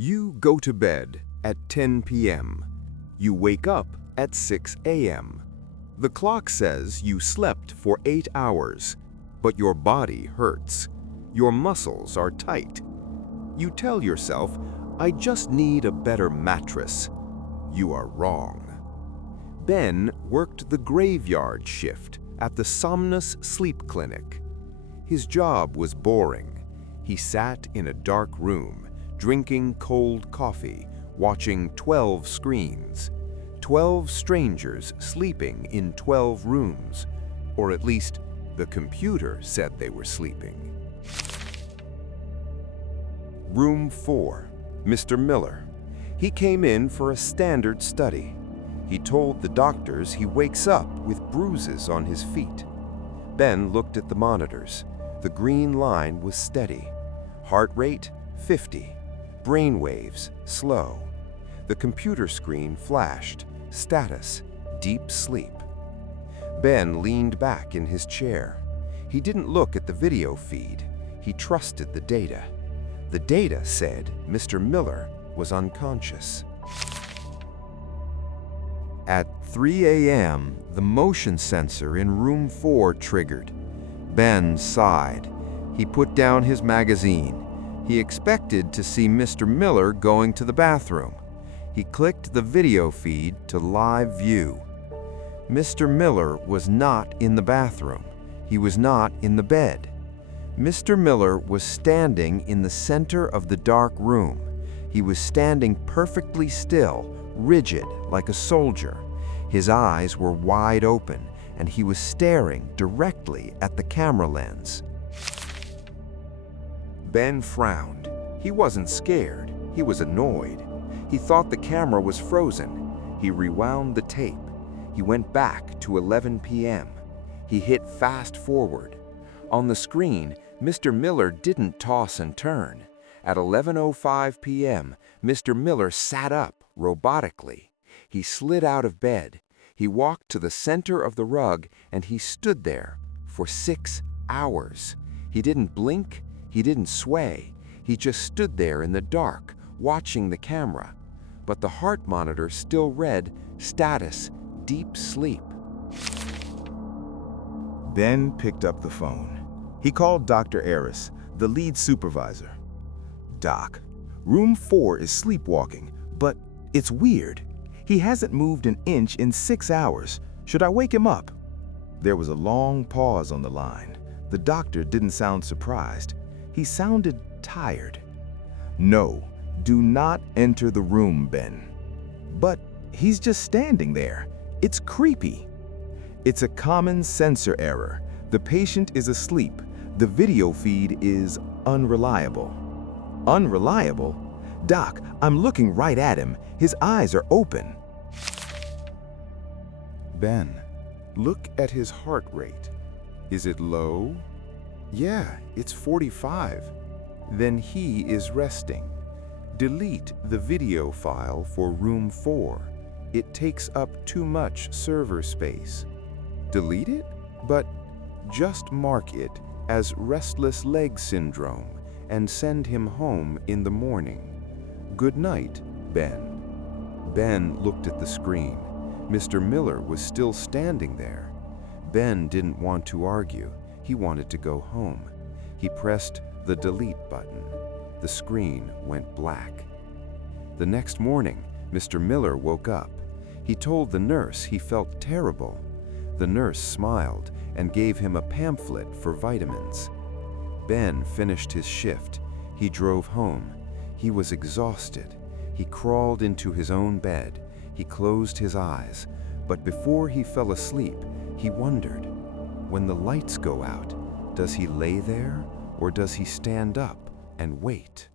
You go to bed at 10 p.m. You wake up at 6 a.m. The clock says you slept for 8 hours, but your body hurts. Your muscles are tight. You tell yourself, "I just need a better mattress." You are wrong. Ben worked the graveyard shift at the Somnus Sleep Clinic. His job was boring. He sat in a dark room, drinking cold coffee, watching 12 screens. 12 strangers sleeping in 12 rooms, or at least the computer said they were sleeping. Room 4, Mr. Miller. He came in for a standard study. He told the doctors he wakes up with bruises on his feet. Ben looked at the monitors. The green line was steady. Heart rate, 50. Brain waves, slow. The computer screen flashed. Status, deep sleep. Ben leaned back in his chair. He didn't look at the video feed. He trusted the data. The data said Mr. Miller was unconscious. At 3 a.m., the motion sensor in room 4 triggered. Ben sighed. He put down his magazine. He expected to see Mr. Miller going to the bathroom. He clicked the video feed to live view. Mr. Miller was not in the bathroom. He was not in the bed. Mr. Miller was standing in the center of the dark room. He was standing perfectly still, rigid like a soldier. His eyes were wide open, and he was staring directly at the camera lens. Ben frowned. He wasn't scared. He was annoyed. He thought the camera was frozen. He rewound the tape. He went back to 11 p.m. He hit fast forward. On the screen, Mr. Miller didn't toss and turn. At 11:05 p.m., Mr. Miller sat up robotically. He slid out of bed. He walked to the center of the rug, and he stood there for 6 hours. He didn't blink. He didn't sway. He just stood there in the dark, watching the camera. But the heart monitor still read, status, deep sleep. Ben picked up the phone. He called Dr. Aris, the lead supervisor. "Doc, room 4 is sleepwalking, but it's weird. He hasn't moved an inch in 6 hours. Should I wake him up?" There was a long pause on the line. The doctor didn't sound surprised. He sounded tired. "No, do not enter the room, Ben." "But he's just standing there. It's creepy." "It's a common sensor error. The patient is asleep. The video feed is unreliable." "Unreliable? Doc, I'm looking right at him. His eyes are open." Ben, look at his heart rate. Is it low? Yeah, it's 45. Then he is resting. Delete the video file for room 4. It takes up too much server space. Delete it? But just mark it as restless leg syndrome and send him home in the morning. Good night, Ben. Ben looked at the screen. Mr. Miller was still standing there. Ben didn't want to argue. He wanted to go home. He pressed the delete button. The screen went black. The next morning, Mr. Miller woke up. He told the nurse he felt terrible. The nurse smiled and gave him a pamphlet for vitamins. Ben finished his shift. He drove home. He was exhausted. He crawled into his own bed. He closed his eyes. But before he fell asleep, he wondered, when the lights go out, does he lay there or does he stand up and wait?